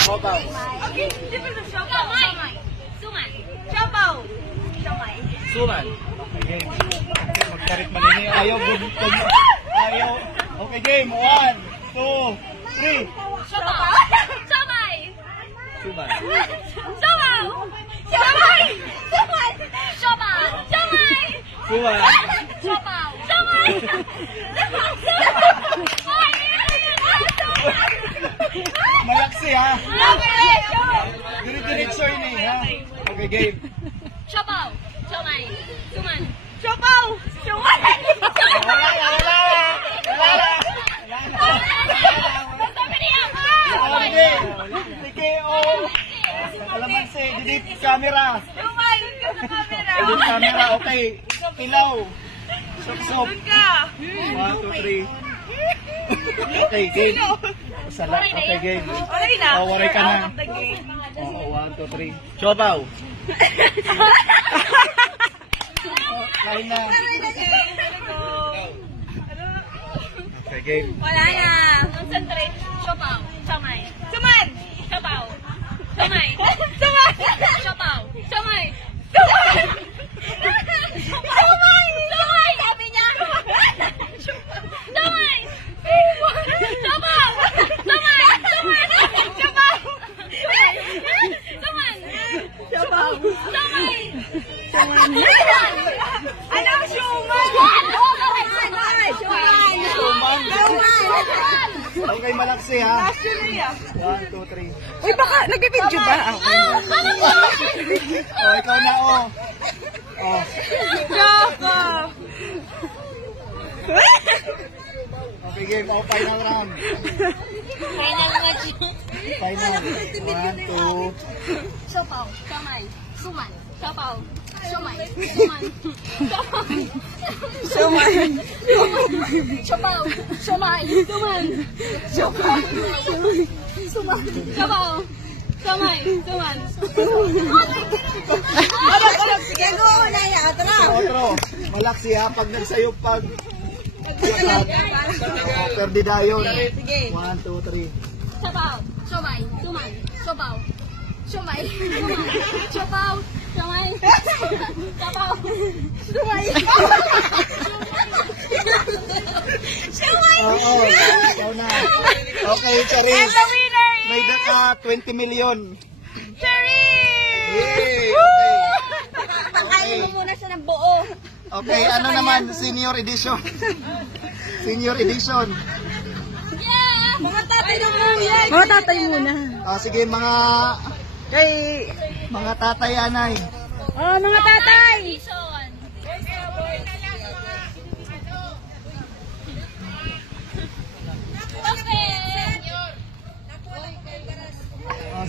Siopaw. Okay, different from siopaw. Siomay. Suman. Siopaw. Siomay. Suman. Okay, game. Okay, magkarit manini. Ayaw, bubutog. Ayaw. Okay, game. 1, 2, 3. Siopaw. Siomay. Suman. Siopaw. Siomay. Suman. Siopaw. Siomay. Suman. Siopaw. Siomay. Malaksi ha. Diretso yun eh ha. Okay, game. Siopaw. Siomay. Suman. Siopaw. Siomay. Wala. Basta piniyak ka. Okay. TKO. Alamansi. Delete camera. Siomay. Sa camera. Delete camera. Okay. Pilaw. Suksok. Doon ka. 1, 2, 3. Okay, game. Salat. Okay, game. Waray na. Oh, waray ka na. Out of the game. Oo, 1, 2, 3. Siopaw. Kain na. Okay, game. Wala na. Concentrate. Siopaw. Siomay. Suman. Siopaw. Siomay. Suman. Siopaw. Siomay. Suman. Siomay. Siomay. Sabi niya. Siomay. Siopaw. Siomay. Siopaw. Suman. Siopaw. Siomay. Ano? Suman. Okay, malaksi ha. 1, 2, 3. Uy, baka nag-video ba? Oh, ikaw na oh. Oh. Okay, game. Oh, final round. Final. 1, 2. Siopaw. Siomay. Suman. Siopaw. Siomay. Suman. Siomay. Siopaw. Siomay. Suman. Siopaw. Suman. Siopaw. Siomay. Suman. Sige, go na yan. Otro. Malaksi ha. Pag nagsayop pag... Perdida yun. 1, 2, 3. Siopaw. Siomay. Suman. Siopaw. Siomay. Suman. Siopaw. Siomay. Siopaw. Siomay. Oo. Ikaw na. Okay, Charis. May daka 20 million. Yay! Okay. Pakain mo muna siya ng buo. Okay, ano naman? Senior edition. Senior edition. Mga tatay na muna. Mga tatay muna. Sige, mga tatay anay. Oh, mga tatay.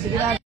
Sige na.